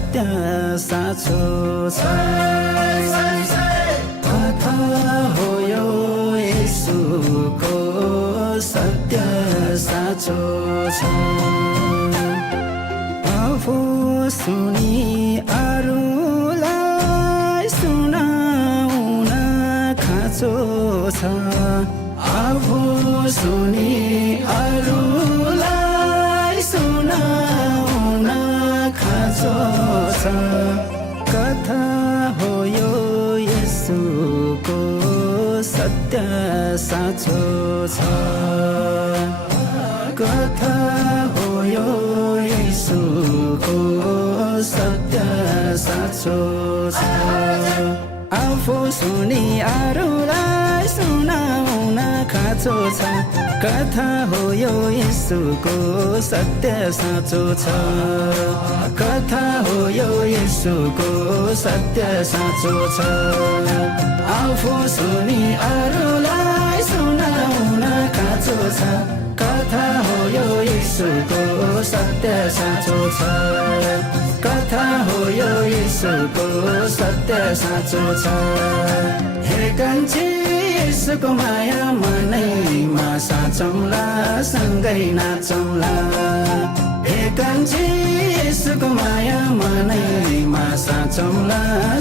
सत्य साँचो छ कथा हो यो येशूको सत्य साँचो छ आफू सुनि अरूलाई सुनाउन खाँचो छ आफू सुनि अरूलाई सुनाउन खाँचो छ कथा हो यो येशूको सत्य साँचो छ कथा हो यो येशूको सत्य साँचो छ आफू सुनि अरूलाई सुनाउन खाँचो छ कथा हो यो येशूको सत्य साँचो छ कथा हो यो येशूको सत्य साँचो छ आफू सुनि अरूलाई सुनाउन खाँचो छ कथा हो यो येशूको सत्य साँचो छ कथा हो यो येशूको सत्य साँचो छ हे कान्छी येशूको माया मनैमा साँचौँला सँगै नाचौँला हे कान्छी येशूको माया मनैमा साँचौँला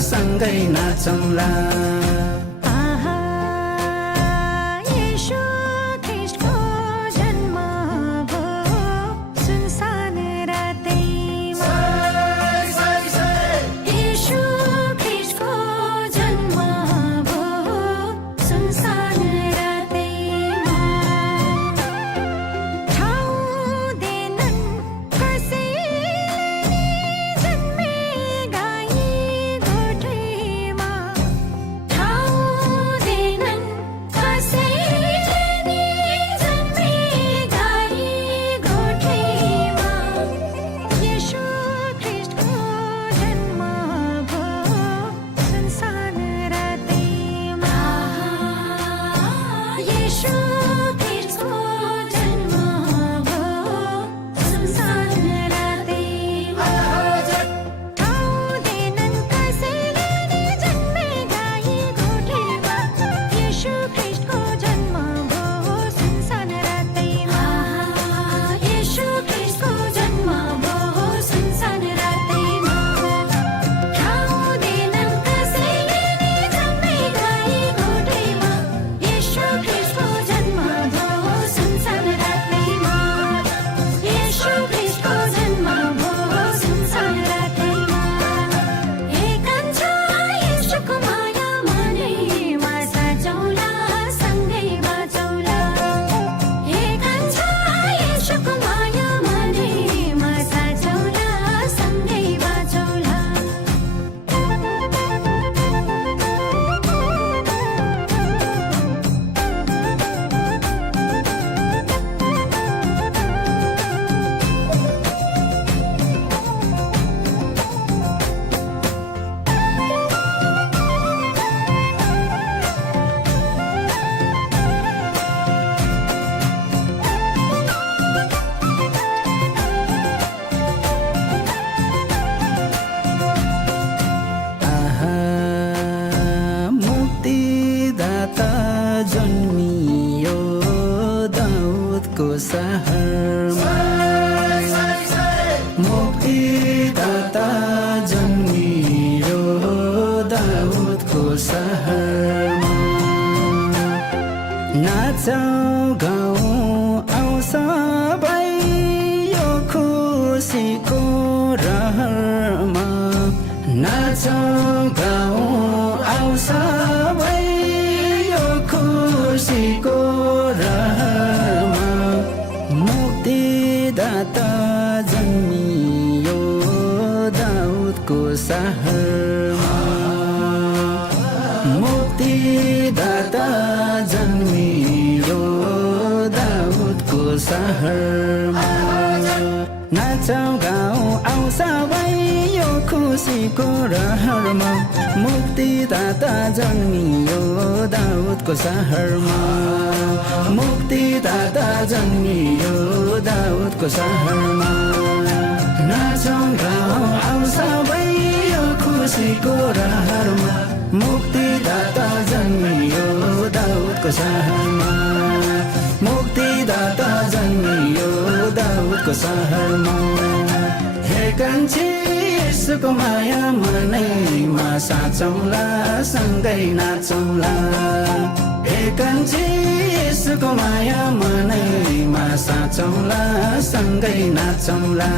सँगै नाचौँला सहरमा मुक्तिदाता जन्मियो दाउदको सहरमा नाचौँ गाउँ आउँछ सबै यो खुसीको रहरमा नाचौँ गाउँ आउँछ सबै यो खुसीको रहरमा मुक्तिदाता जन्मियो दाउदको सहरमा मुक्तिदाता जन्मियो दाउदको सहरमा नाचौँ गाउँ आउँछ सबै यो खुसीको रहरमा मुक्तिदाता जन्मियो दाउदको सहरमा मुक्तिदाता जन्मियो दाउदको सहरमा नाचौँ गाउँ आऊ सबै यो खुसीको रहरमा मुक्तिदाता जन्मियो दाउदको सहरमा मुक्तिदाता जन्मियो दाउदको सहरमा हे कान्छी यसको माया मनैमा साचौँला सँगै नाचौँला हे कान्छी यसको माया मनैमा साचौँला सँगै नाचौँला